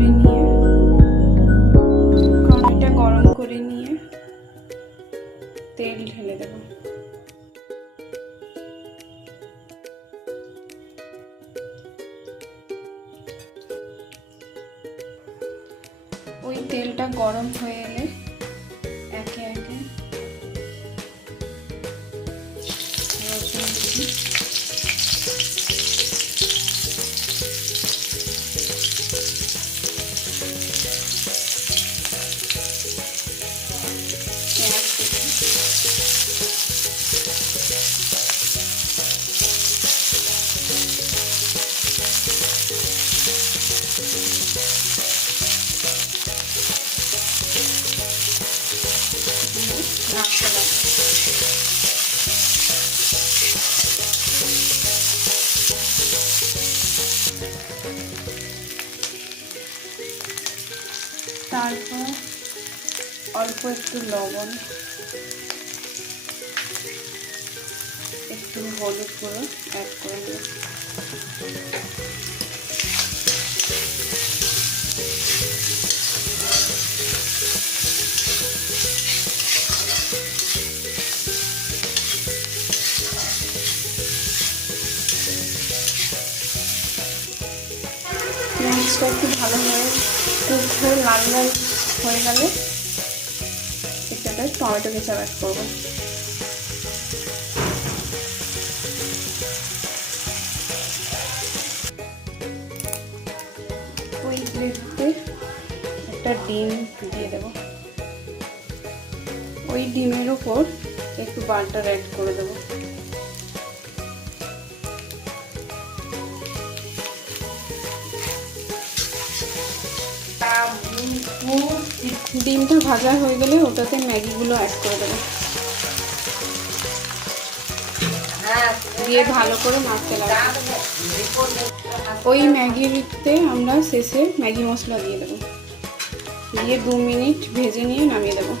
করে নিয়ে কড়াইটা গরম করে নিয়ে তেল ঢেলে দেব। ওই তেলটা গরম হয়ে এলে একে একে রসুন দিই, পেঁয়াজ দিই, নাড়তে লাগবে। তারপর অল্প একটু লবণ, একটু হলুদ গুঁড়ো অ্যাড করে দেব। পেঁয়াজটা একটু ভালোভাবে কুক হয়ে লাল লাল হয়ে গেলে এটাতে টমেটো কেচাপ অ্যাড করবো। ওই গ্রেভিতে একটা ডিম দিয়ে দেব। ওই ডিমের উপর একটু বাটার অ্যাড করে দেবো। ডিমটা ভাজা হয়ে গেলে ওটাতে ম্যাগিগুলো অ্যাড করে দেবো, দিয়ে ভালো করে নাড়তে লাগবে। ওই ম্যাগিতে আমরা শেষে ম্যাগি মশলা দিয়ে দেবো, দিয়ে 2 মিনিট ভেজে নিয়ে নামিয়ে দেবো।